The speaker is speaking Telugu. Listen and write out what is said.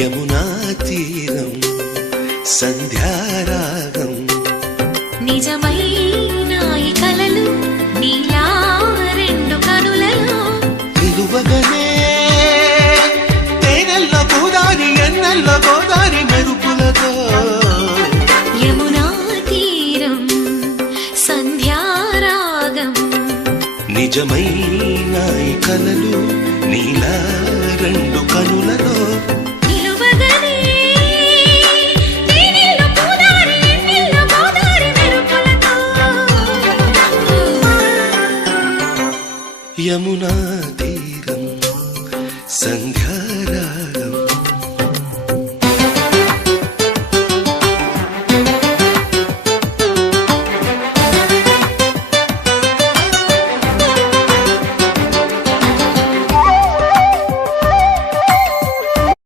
యమునా తీరం సంధ్యారాగం నిజమైన ఈ కలలు నీలా రెండు కనులలో నిలువగనే తేనెల్ల గోదారి ఎన్నెల్ల గోదారి మెరుపులతో యమునా తీరం సంధ్యారాగం నిజమైన ఈ కలలు నీలా రెండు కనులలో